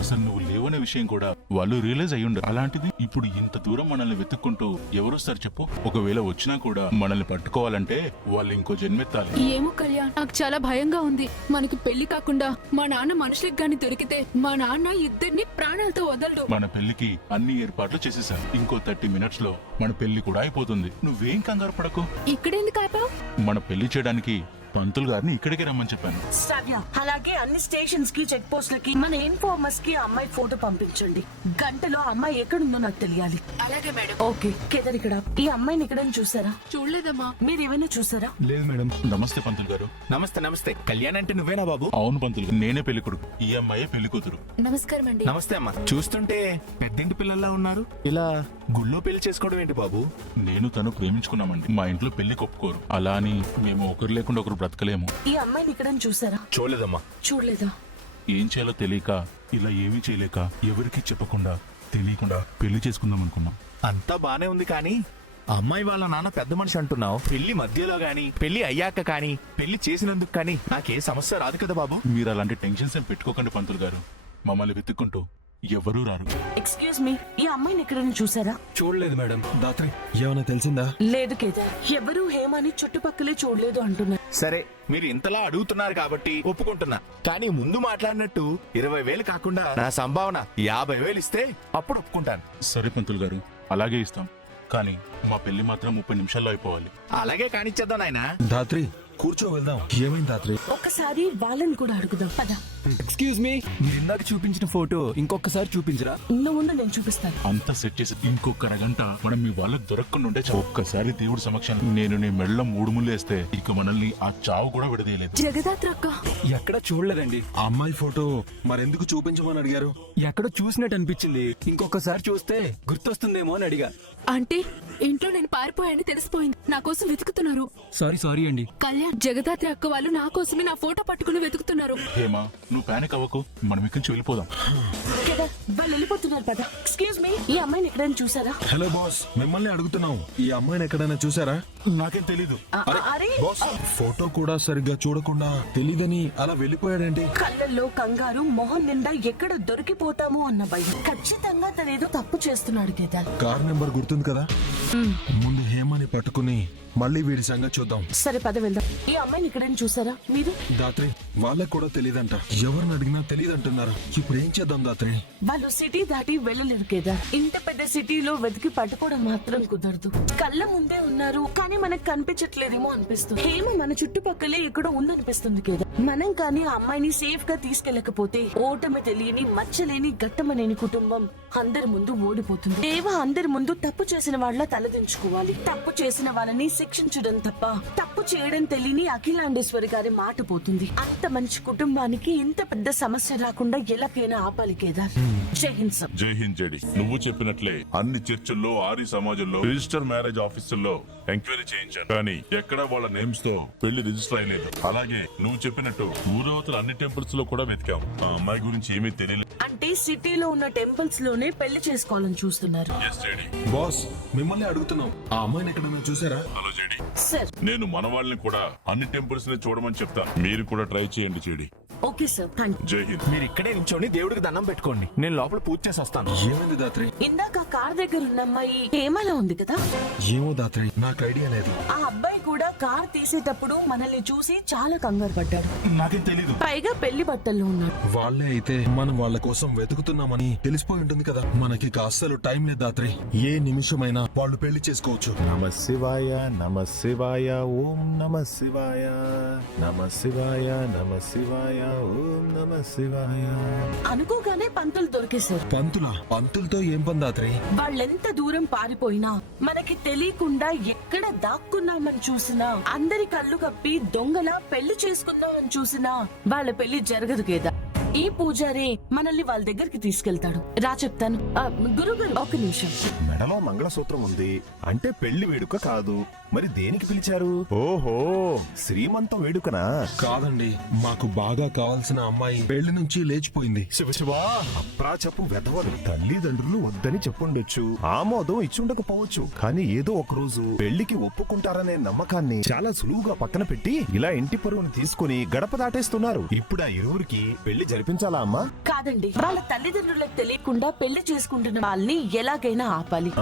అసలు నువ్వు లేవనే విషయం కూడా వాళ్ళు రియలైజ్ అయ్యుండరు. అలాంటిది ఇప్పుడు ఇంత దూరం మనల్ని వెతుక్కుంటూ ఎవరొస్తారు చెప్పు? ఒకవేళ వచ్చినా కూడా మనల్ని పట్టుకోవాలంటే వాళ్ళు ఇంకో జన్మెత్తాలి. ఏమో కళ్యాణ్, నాకు చాలా భయంగా ఉంది. మనకి పెళ్లి కాకుండా మా నాన్న మనుషులకు గాని దొరికితే మా నాన్న ఇద్దరిని ప్రాణాలతో వదలడు. మన పెళ్లికి అన్ని ఏర్పాట్లు చేసేసాం. ఇంకో 30 మినిట్స్ లో మన పెళ్లి కూడా అయిపోతుంది. నువ్వేం కంగారు పడకు. ఇక్కడెందుకు ఆపావు? మన పెళ్లి చేయడానికి పంతులు గారిని ఇక్కడికి రమ్మని చెప్పాను. శ్రావ్య, అలాగే అన్ని స్టేషన్స్ కి, చెక్ పోస్ట్లకి మన ఇన్ఫార్మర్స్ కి అమ్మాయి ఫోటో పంపించండి. గంటలో అమ్మాయి ఎక్కడుందో నాకు తెలియాలి. అలాగే మేడం. ఓకే కేదార్, ఇక్కడ ఈ అమ్మాయిని ఎక్కడైనా చూసారా? చూడలేదమ్మా. మీరు ఏమైనా చూసారా? లేదు మేడం. నమస్తే పంతులు గారు. నమస్తే నమస్తే. కళ్యాణ్ అంటే నువ్వేనా బాబు? అవును పంతులు గారు, నేనే పెళ్లి కొడుకు. ఈ అమ్మాయే పెళ్లి కూతురు. నమస్కారం అండి. నమస్తే అమ్మా. చూస్తుంటే పెద్దింటి పిల్లల్లా ఉన్నారు. ఇలా గుళ్ళో పెళ్లి చేసుకోవడం ఏంటి బాబు? నేను తను ప్రేమించుకున్నామండి. మా ఇంట్లో పెళ్లి ఒప్పుకోరు. అలా అని మేము ఒకరు లేకుండా ఒకరు బ్రతకలేము. ఈ అమ్మాయిని ఎక్కడైనా చూసారా? చూడలేదమ్మా. చూడలేదా? ఏం చేయాలో తెలియక, ఇలా ఏమీ చేయలేక, ఎవరికి చెప్పకుండా తెలియకుండా పెళ్లి చేసుకుందాం అనుకున్నాం. అంతా బానే ఉంది కానీ ఆ అమ్మాయి వాళ్ళ నాన్న పెద్ద మనిషి అంటున్నావు. పెళ్లి మధ్యలో గాని, పెళ్లి అయ్యాక కానీ, పెళ్లి చేసినందుకు కానీ నాకే సమస్య రాదు కదా బాబు. మీరు అలాంటి టెన్షన్స్ ఏం పెట్టుకోకండి పంతులు గారు. మమ్మల్ని వెతుక్కుంటూ ఎవరూ రారు. ఎక్స్క్యూజ్ మీ, ఈ అమ్మాయిని ఎక్కడైనా చూసారా? చూడలేదు మేడం. దాత్రి ఏమైనా తెలిసిందా? లేదు కేదార్, ఎవరు హేమాని చుట్టుపక్కలే చూడలేదు అంటున్నారు. సరే, మీరు ఇంతలా అడుగుతున్నారు కాబట్టి ఒప్పుకుంటున్నా. కానీ ముందు మాట్లాడినట్టు 20,000 కాకుండా నా సంభావన 50,000 ఇస్తే అప్పుడు ఒప్పుకుంటాను. సరే పంతులు గారు, అలాగే ఇస్తాం. కానీ మా పెళ్లి మాత్రం 30 నిమిషాల్లో అయిపోవాలి. అలాగే కానిచ్చేద్దాం నాయనా. దాత్రి కూర్చో, వెళ్దాం. ఏమైంది దాత్రి? ఒక్కసారి వాళ్ళని కూడా అడుగుదాం పద. ఎక్స్క్యూజ్ మీ, మీరు ఇందాక చూపించిన ఫోటో ఇంకొకసారి చూపించరా? నువ్వు ముందు, నేను చూపిస్తాను. అంతా సెట్ చేసి ఇంకొక అరగంట మనం మీ వాళ్ళకి దొరకకుండా ఉంటే చాలు. ఒక్కసారి దేవుడి సమక్షంలో నేను నీ మెడలో 3 ముళ్ళు వేస్తే ఇక మనల్ని ఆ చావు కూడా విడదీయలేదు. జగదాత్ర అక్క. ఎక్కడ చూడలేదండి. ఆ అమ్మాయి ఫోటో మరెందుకు చూపించమని అడిగారు? ఎక్కడ చూసినట్టు అనిపించింది. ఇంకొకసారి చూస్తే గుర్తొస్తుందేమో అని అడిగా. అంటే ఇంట్లో నేను పారిపోయాని తెలిసిపోయింది. నా కోసం వెతుకుతున్నారు. సారీ అండి. కళ్యాణ్, జగదాత్రి అక్క వాళ్ళు నా కోసమే నా ఫోటో పట్టుకుని వెతుకుతున్నారు. హేమా, నువ్వు పానిక్ అవ్వకు. మనం ఇక్కడి నుంచి వెళ్ళిపోదాం. కేదార్, వాళ్ళు వెళ్ళిపోతున్నారు పద. ఎక్స్క్యూజ్ మీ, ఈ అమ్మాయిని ఎక్కడైనా చూసారా? హలో బాస్, మిమ్మల్ని అడుగుతున్నాం. ఈ అమ్మాయిని ఎక్కడైనా చూసారా? నాకేం తెలీదు. అరే, బాస్, ఫోటో కూడా సరిగ్గా చూడకుండా తెలీదని అలా వెళ్ళిపోయాడండి. కళ్ళల్లో కంగారు, మొహం నిండా ఎక్కడ దొరికిపోతామో అన్న భయం. ఖచ్చితంగా తనేదో తప్పు చేస్తున్నాడు కేదార్. కార్ నెంబర్ గుర్తుంది కదా? ముందు హేమని పట్టుకుని మళ్ళీ వీడి సంగతి చూద్దాం. సరే పద వెళ్దాం. ఈ అమ్మాయిని ఎక్కడైనా చూసారా మీరు? దాత్రి, వాళ్ళకు కూడా తెలియదంట. ఎవరిని అడిగినా తెలియదంటున్నారు. ఇప్పుడు ఏం చేద్దాం దాత్రి? వాళ్ళు సిటీ దాటి వెళ్ళలేరు కేదార్. ఇంత పెద్ద సిటీలో వెతికి పట్టుకోవడం మాత్రం కుదరదు. కళ్ళ ముందే ఉన్నారు కానీ మనకు కనిపించట్లేదేమో అనిపిస్తుంది. హేమ మన చుట్టుపక్కలే ఎక్కడో ఉందనిపిస్తుంది కేదార్. మనం కానీ ఆ అమ్మాయిని సేఫ్ గా తీసుకెళ్లకపోతే ఓటమి తెలియని, మచ్చలేని, గట్టమనేని కుటుంబం అందరి ముందు ఓడిపోతుంది. దేవ అందరి ముందు తప్పు చేసిన వాళ్ళ తలదించుకోవాలి. తప్పు చేసిన వాళ్ళని శిక్షించడం తప్ప తప్పు చేయడం తెలియని అఖిలాండేశ్వరి గారి మాట పోతుంది. అంత మంచి కుటుంబానికి ఇంత పెద్ద సమస్య రాకుండా ఎలాగైనా ఆపాలి కేదార్. జై హింద్ సార్. జై హింద్ జేడి. నువ్వు చెప్పినట్లే అన్ని చర్చిల్లో, ఆర్య సమాజంలో, రిజిస్టర్ మ్యారేజ్ ఆఫీసుల్లో ఎంక్వైరీ చేయించాను. కానీ ఎక్కడా వాళ్ళ నేమ్స్ తో పెళ్లి రిజిస్టర్ అయ్యలేదు. అలాగే నువ్వు చెప్పినట్టు ఊరవతల అన్ని టెంపుల్స్ లో కూడా వెతికాం. ఆ అమ్మాయి గురించి ఏమీ తెలియలేదు. అంటే సిటీలో ఉన్న టెంపుల్స్ లోనే పెళ్లి చేసుకోవాలని చూస్తున్నారు. Yes JD. బాస్, మిమ్మల్ని అడుగుతున్నాం. ఆ అమ్మాయిని ఎక్కడైనా చూసారా? Hello JD. సార్. నేను మన వాళ్ళని కూడా అన్ని టెంపుల్స్ ని చూడమని చెప్తా. మీరు కూడా ట్రై చేయండి JD. Okay sir, thank you. జై హింద్. మీరు ఇక్కడే నిల్చోండి, దేవుడికి దండం పెట్టుకోండి. నేను లోపల పూజ చేసి వస్తాను. ఏమైంది దాత్రి? ఇందాక కార్ దగ్గర ఉన్న అమ్మాయి హేమలా ఉంది కదా? ఏమో దాత్రి, నాకు ఐడియా లేదు. ఆ అబ్బాయి కూడా కార్ తీసేటప్పుడు మనల్ని చూసి చాలా కంగారు పడ్డాడు. నాకేం తెలీదు. పైగా పెళ్లి బట్టల్లో ఉన్నాడు. వాళ్ళే అయితే మనం వాళ్ళ కోసం వెతుకుతున్నామని తెలిసిపోయి ఉంటుంది కదా. మనకి అస్సలు టైం లేదు దాత్రి. ఏ నిమిషమైనా వాళ్ళు పెళ్లి చేసుకోవచ్చు. నమ శివాయ, నమ శివాయ, ఓం నమ శివాయ, నమ శివాయ, నమ శివాయ, ఓం నమ శివాయ. అనుకోగానే పంతులు దొరికేశారు. పంతులతో ఏం పని దాత్రి? వాళ్ళెంత దూరం పారిపోయినా మనకి తెలియకుండా ఎక్కడ దాక్కున్నామని చూసినా, అందరి కళ్ళు కప్పి దొంగలా పెళ్లి చేసుకుందామని చూసినా వాళ్ళ పెళ్లి జరగదు కేదా. ఈ పూజారి మనల్ని వాళ్ళ దగ్గరికి తీసుకెళ్తాడు. రా చెప్తాను. గురుగారు, ఒక నిమిషం. మెడలో మంగళసూత్రం ఉంది అంటే పెళ్లి వేడుక కాదు. మరి దేనికి పిలిచారు? ఓహో, శ్రీమంతం వేడుకనా? కాదండి, మాకు బాగా కావాల్సిన అమ్మాయి పెళ్లి నుంచి లేచిపోయింది. శివశివా, అప్రాచపు వెధవలు. తల్లిదండ్రులు వద్దని చెప్పుండొచ్చు, ఆమోదం ఇచ్చుండకపోవచ్చు, కానీ ఏదో ఒక రోజు పెళ్లికి ఒప్పుకుంటారనే నమ్మకాన్ని చాలా సులువుగా పక్కన పెట్టి ఇలా ఇంటి పరువును తీసుకుని గడప దాటేస్తున్నారు. ఇప్పుడు ఆ ఇరువురికి పెళ్లి జరిపించాలా అమ్మా? కాదండి, వాళ్ళ తల్లిదండ్రులకు తెలియకుండా పెళ్లి చేసుకుంటున్న వాళ్ళని ఎలాగైనా ఆపాలి.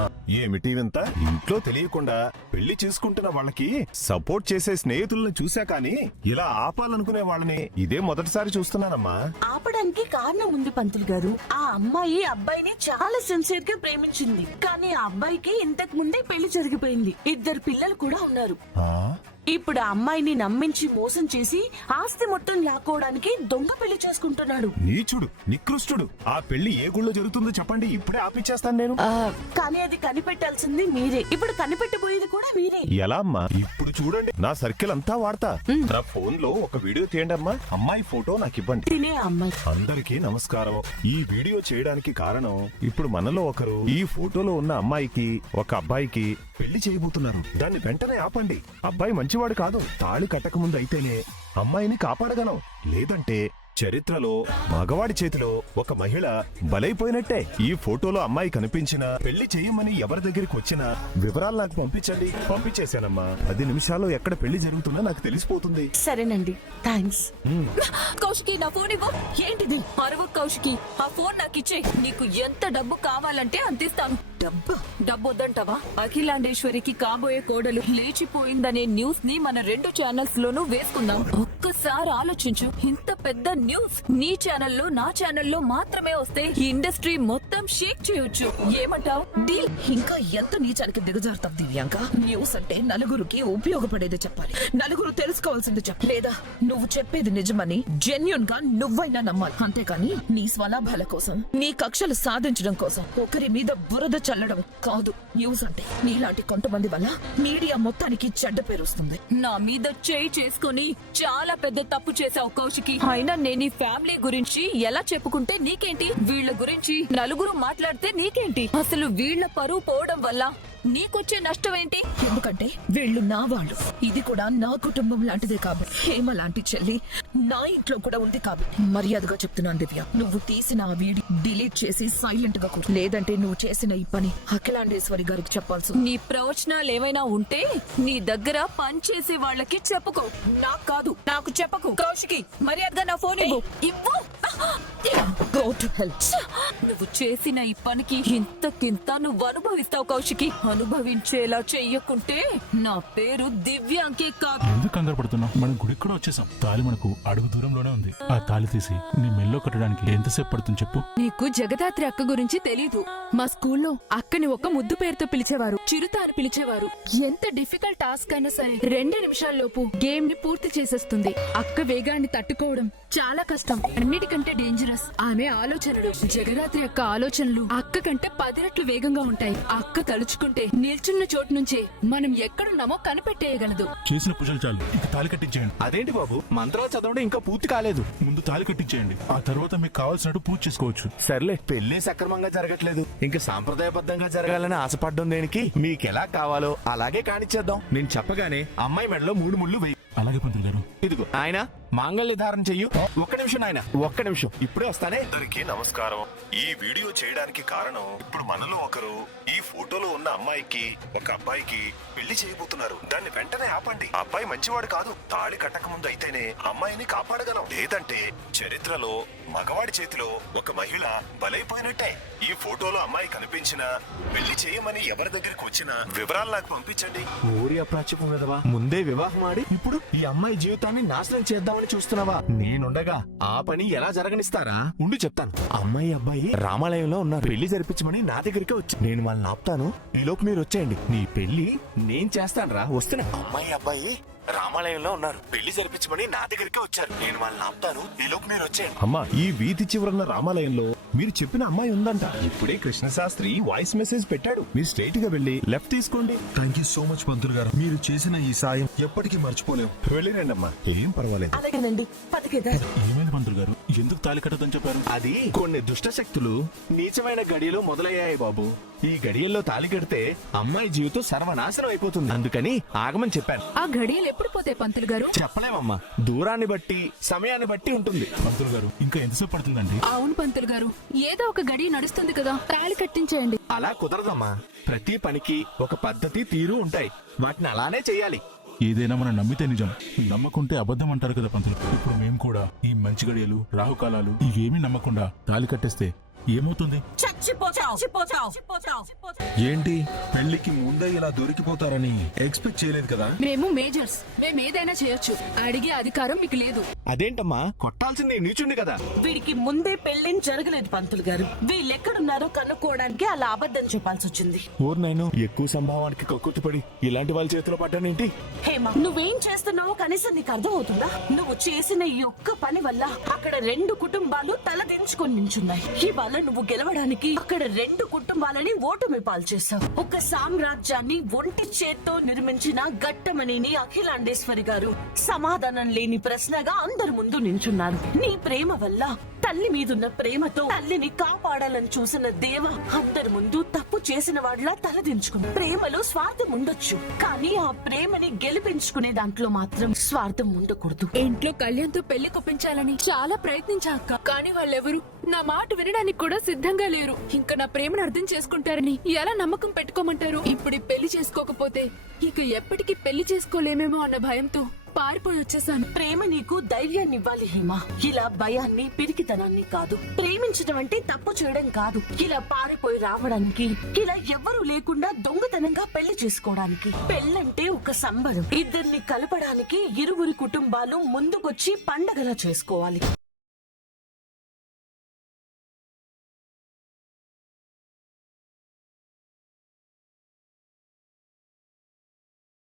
ఏమిటి వింత? ఇంట్లో తెలియకుండా పెళ్లి చేసుకుంటున్న వాళ్ళకి సపోర్ట్ చేసే స్నేహితులను చూసా కానీ ఇలా ఆపాలనుకునే వాళ్ళని ఇదే మొదటిసారి చూస్తున్నానమ్మా. ఆపడానికి కారణం ఉంది పంతులు గారు. ఆ అమ్మాయి అబ్బాయిని చాలా సిన్సియర్ గా ప్రేమించింది, కానీ ఆ అబ్బాయికి ఇంతకు ముందే పెళ్లి జరిగిపోయింది. 2 పిల్లలు కూడా ఉన్నారు. ఆ? ఇప్పుడు ఆ అమ్మాయిని నమ్మించి మోసం చేసి ఆస్తి మొత్తం లాక్కోవడానికి దొంగ పెళ్లి చేసుకుంటున్నాడు. నీచుడు, నికృష్టుడు. ఆ పెళ్లి ఏ గుళ్ళో జరుగుతుందో చెప్పండి, ఇప్పుడే ఆపిచ్చేస్తాను నేను. కానీ అది కనిపెట్టాల్సింది మీరే. ఇప్పుడు కనిపెట్టబోయేది కూడా మీరే. ఎలా అమ్మా? ఇప్పుడు చూడండి, నా సర్కిల్ అంతా వాడతా. నా ఫోన్ లో ఒక వీడియో తీయండి అమ్మా. అమ్మాయి ఫోటో నాకు ఇవ్వండి. తినే అమ్మాయి. అందరికీ నమస్కారం. ఈ వీడియో చేయడానికి కారణం, ఇప్పుడు మనలో ఒకరు ఈ ఫోటోలో ఉన్న అమ్మాయికి ఒక అబ్బాయికి పెళ్లి చేయబోతున్నారు. దాన్ని వెంటనే ఆపండి. అబ్బాయి మంచివాడు కాదు. తాళి కట్టక ముందు అయితేనే అమ్మాయిని కాపాడగలం, లేదంటే చరిత్రలో మగవాడి చేతిలో ఒక మహిళ బలైపోయినట్టే. ఈ ఫోటోలో అమ్మాయి కనిపించినా, పెళ్లి చేయమని ఎవరి దగ్గరికి వచ్చినా వివరాలు నాకు పంపించండి. పంపించేశానమ్మా. 10 నిమిషాల్లో ఎక్కడ పెళ్లి జరుగుతుందో నాకు తెలిసిపోతుంది. సరేనండి, థ్యాంక్స్. కౌశికి, నా ఫోన్ ఇవ్వు. ఏంటిది? మరువు కౌశికి, ఆ ఫోన్ నాకు ఇచ్చే. నీకు ఎంత డబ్బు కావాలంటే అందిస్తాను. డబ్బు వద్దంటావా? అఖిలాండేశ్వరికి కాబోయే కోడలు లేచిపోయిందనే న్యూస్ ని మన 2 ఛానల్స్ లోనూ వేసుకుందాం. ఒక్కసారి ఆలోచించు, ఇంత పెద్ద న్యూస్ నీ ఛానల్లో నా ఛానల్లో మాత్రమే వస్తే ఇండస్ట్రీ మొత్తం షేక్ చేయొచ్చు. ఏమంటావ్? డీల్. ఇంకా ఎంత నీచానికి దిగజారుతాం దివ్యాంక? న్యూస్ అంటే నలుగురికి ఉపయోగపడేది చెప్పాలి, నలుగురు తెలుసుకోవాల్సింది చెప్పాలి. లేదా నువ్వు చెప్పేది నిజమని జెన్యూన్ గా నువ్వైనా నమ్మాలి. అంతేకాని నీ స్వలాభాల కోసం, నీ కక్షలు సాధించడం కోసం ఒకరి మీద బురద చల్లడం కాదు న్యూస్ అంటే. నీలాంటి కొంతమంది వల్ల మీడియా మొత్తానికి చెడ్డ పేరు వస్తుంది. నా మీద చేయి చేసుకుని చాలా పెద్ద తప్పు చేశావు కౌశికి. అయినా నేను ఈ ఫ్యామిలీ గురించి ఎలా చెప్పుకుంటే నీకేంటి? వీళ్ళ గురించి నలుగురు మాట్లాడితే నీకేంటి? అసలు వీళ్ళ పరువు పోవడం వల్ల నీకొచ్చే నష్టం ఏంటి? ఎందుకంటే వీళ్ళు నా వాళ్ళు, ఇది కూడా నా కుటుంబం లాంటిదే కాబట్టి. హేమ లాంటి చెల్లి నా ఇంట్లో కూడా ఉంది కాబట్టి మర్యాదగా చెప్తున్నాను దివ్య, నువ్వు తీసిన ఆ వీడియో డిలీట్ చేసి సైలెంట్ గా కూర్చో. లేదంటే నువ్వు చేసిన ఈ పని అఖిలాండేశ్వరి గారికి చెప్పాల్సి. నీ ప్రవచనాలు ఏమైనా ఉంటే నీ దగ్గర పనిచేసే వాళ్ళకి చెప్పుకో, నాకు కాదు. నాకు చెప్పకు కౌశికి. మర్యాదగా నా ఫోన్ ఇవ్వు. ఇవ్వు. Go to hell. నువ్వు చేసిన ఈ పనికి ఇంతకింత నువ్వు అనుభవిస్తావు కౌశికి. అనుభవించేలా చెయ్యకుంటే నా పేరు దివ్యాంకే కాదు. ఎందుకు కంగారు పడుతున్నావు? మనం గుడికి కూడా వచ్చేసాం. తాలి మనకు అడుగు దూరంలోనే ఉంది. ఆ తాలి తీసి నీ మెల్లో కట్టడానికి ఎంతసేపు పడుతుంది చెప్పు? నీకు జగదాత్రి అక్క గురించి తెలీదు. మా స్కూల్లో అక్కని ఒక ముద్దు పేరుతో పిలిచేవారు, చిరుత అని పిలిచేవారు. ఎంత డిఫికల్ట్ టాస్క్ అయినా సరే 2 నిమిషాల్లోపు గేమ్ ని పూర్తి చేసేస్తుంది. అక్క వేగాన్ని తట్టుకోవడం చాలా కష్టం, అన్నిటికంటే డేంజరస్ ఆమె ఆలోచనలు. జగదాత్రి అక్క ఆలోచనలు అక్క కంటే 10 రెట్లు వేగంగా ఉంటాయి. అక్క తలుచుకుంటే నిల్చున్న చోటు నుంచే మనం ఎక్కడున్నామో కనిపెట్టేయగలదు. చేసిన పూజలు చాలు, ఇక తాలి కట్టించేయండి. అదేంటి బాబు, మంత్రాలు చదవడం ఇంకా పూర్తి కాలేదు. ముందు తాలి కట్టించేయండి, ఆ తర్వాత మీకు కావాల్సినట్టు పూజ చేసుకోవచ్చు. సర్లే, పెళ్లి సక్రమంగా జరగట్లేదు, ఇంకా సాంప్రదాయబద్ధంగా జరగాలని ఆశపడ్డం దేనికి? మీకెలా కావాలో అలాగే కానిచ్చేద్దాం. నేను చెప్పగానే అమ్మాయి మెడలో 3 ముళ్ళు వెయ్యి. అలాగే పంతులు గారు. ఇదిగో ఆయన మాంగళ్య ధారణ చెయ్యు. ఒక్క నిమిషం నాయన, ఒక్క నిమిషం, ఇప్పుడే వస్తానే. అందరికీ నమస్కారం. ఈ వీడియో చేయడానికి కారణం, ఇప్పుడు మనలో ఒకరు ఈ ఫోటోలో ఉన్న అమ్మాయికి ఒక అబ్బాయికి పెళ్లి చేయబోతున్నారు. దాన్ని వెంటనే ఆపండి. అబ్బాయి మంచివాడు కాదు. తాళి కట్టక ముందు అయితేనే అమ్మాయిని కాపాడగలం, లేదంటే చరిత్రలో మగవాడి చేతిలో ఒక మహిళ బలైపోయినట్టే. ఈ ఫోటోలో అమ్మాయి కనిపించినా, పెళ్లి చేయమని ఎవరి దగ్గరికి వచ్చినా వివరాలు నాకు పంపించండి. ఊరి అప్రాచ్యపు విధవా, ముందే వివాహం ఆడి ఇప్పుడు ఈ అమ్మాయి జీవితాన్ని నాశనం చేద్దామని చూస్తున్నావా? నేనుండగా ఆ పని ఎలా జరగనిస్తారా? ఉండి చెప్తాను. అమ్మాయి అబ్బాయి రామాలయంలో ఉన్నారు. పెళ్లి జరిపించమని నా దగ్గరికి వచ్చి నేను వాళ్ళని ఆపుతాను. ఈలోపు మీరు వచ్చేయండి. నీ పెళ్లి నేను చేస్తాను రా. వస్తున్నా. అమ్మాయి అబ్బాయి రామాలయంలో ఉన్నారు. పెళ్లి జరిపించమని నా దగ్గరికి వచ్చారు. నేను వాళ్ళని ఆపుతాను, ఈలోపు మీరు వచ్చేయండి. అమ్మా, ఈ వీధి చివరన్న రామాలయంలో మీరు చెప్పిన అమ్మాయి ఉందంట. ఇప్పుడే కృష్ణశాస్త్రి వాయిస్ మెసేజ్ పెట్టాడు. మీరు స్ట్రైట్ గా వెళ్ళి లెఫ్ట్ తీసుకోండి. థ్యాంక్ యూ సో మచ్ పంతులు గారు, మీరు చేసిన ఈ సాయం ఎప్పటికీ మర్చిపోలేం. వెళ్ళిరండి అమ్మా, ఏం పర్వాలేదు. అలాగేనండి పద కేదార్. ఏమైంది పంతులు గారు, ఎందుకు తాళి కట్టదని చెప్పారు? అది కొన్ని దుష్ట శక్తులు నీచమైన గడియలు మొదలయ్యాయి బాబు. ఈ గడియల్లో తాళి కడితే అమ్మాయి జీవితం సర్వనాశనం అయిపోతుంది. అందుకని ఆగమని చెప్పాను. ఆ ఘడియలు ఎప్పుడు పోతాయి పంతులు గారు? చెప్పలేమమ్మా, దూరాన్ని బట్టి సమయాన్ని బట్టి ఉంటుంది. పంతులు గారు ఇంకా ఎంతసేపు పడుతుందండి? అవును పంతులు గారు, ఏదో ఒక గడి నడుస్తుంది కదా, తాళి కట్టించేయండి. అలా కుదరదమ్మా. ప్రతి పనికి ఒక పద్ధతి తీరు ఉంటాయి. వాటిని అలానే చెయ్యాలి. ఏదైనా మనం నమ్మితే నిజం, నమ్మకుంటే అబద్ధం అంటారు కదా పంతులు. ఇప్పుడు మేము కూడా ఈ మంచి గడియలు రాహుకాలాలు ఇవేమీ నమ్మకుండా తాళి కట్టేస్తే ఏమవుతుంది? ఏంటి, పెళ్లికి ముందే ఇలా దొరికిపోతారని ఎక్స్పెక్ట్ చేయలేదు కదా. మేము మేజర్స్, మేము ఏదైనా చేయొచ్చు. అడిగే అధికారం మీకు లేదు. అదేంటమ్మా, కొట్టాల్సింది నీచుండి కదా. వీడికి ముందే పెళ్ళేం జరగలేదు పంతులు గారు. వీళ్ళెక్కడున్నారో కనుక్కోవడానికి అలా అబద్ధం చెప్పాల్సి వచ్చింది. ఊర్నైను ఎక్కువ సంభావానికి కక్కుర్తిపడి ఇలాంటి వాళ్ళ చేతిలో పడ్డానేంటి? హేమ, నువ్వేం చేస్తున్నావో కనీసం నీకు అర్థం అవుతుందా? నువ్వు చేసిన ఈ ఒక్క పని వల్ల అక్కడ 2 కుటుంబాలు తలదించుకొని నించున్నాయి. ఇవాళ నువ్వు గెలవడానికి అక్కడ 2 కుటుంబాలని ఓటమి పాల్చేశావు. ఒక సామ్రాజ్యాన్ని ఒంటి చేత్తో నిర్మించిన గట్టమణిని అఖిలాండేశ్వరి గారు సమాధానం లేని ప్రశ్నగా అందరి ముందు నించున్నారు. నీ ప్రేమ వల్ల, తల్లి మీదున్న ప్రేమతో తల్లిని కాపాడాలని చూసిన దేవ అందరి ముందు తప్పు చేసిన వాడిలా తలదించుకుంది. ప్రేమలో స్వార్థం ఉండొచ్చు, కానీ ఆ ప్రేమని గెలిపించుకునే దాంట్లో మాత్రం స్వార్థం ఉండకూడదు. ఇంట్లో కళ్యాణ్తో పెళ్లి కొప్పించాలని చాలా ప్రయత్నించా అక్క, కానీ వాళ్ళెవరు నా మాట వినడానికి కూడా సిద్ధంగా లేరు. ఇంకా నా ప్రేమను అర్థం చేసుకుంటారని ఎలా నమ్మకం పెట్టుకోమంటారు? ఇప్పుడు ఈ పెళ్లి చేసుకోకపోతే ఇక ఎప్పటికీ పెళ్లి చేసుకోలేమేమో అన్న భయంతో పారిపోయి వచ్చేసాను. ప్రేమ నీకు ధైర్యాన్ని ఇవ్వాలి హేమ, ఇలా భయాన్ని పిరికితనాన్ని కాదు. ప్రేమించడం అంటే తప్పు చేయడం కాదు, ఇలా పారిపోయి రావడానికి, ఇలా ఎవ్వరూ లేకుండా దొంగతనంగా పెళ్లి చేసుకోవడానికి. పెళ్ళంటే ఒక సంబరం, ఇద్దరిని కలపడానికి ఇరువురి కుటుంబాలు ముందుకొచ్చి పండగలా చేసుకోవాలి.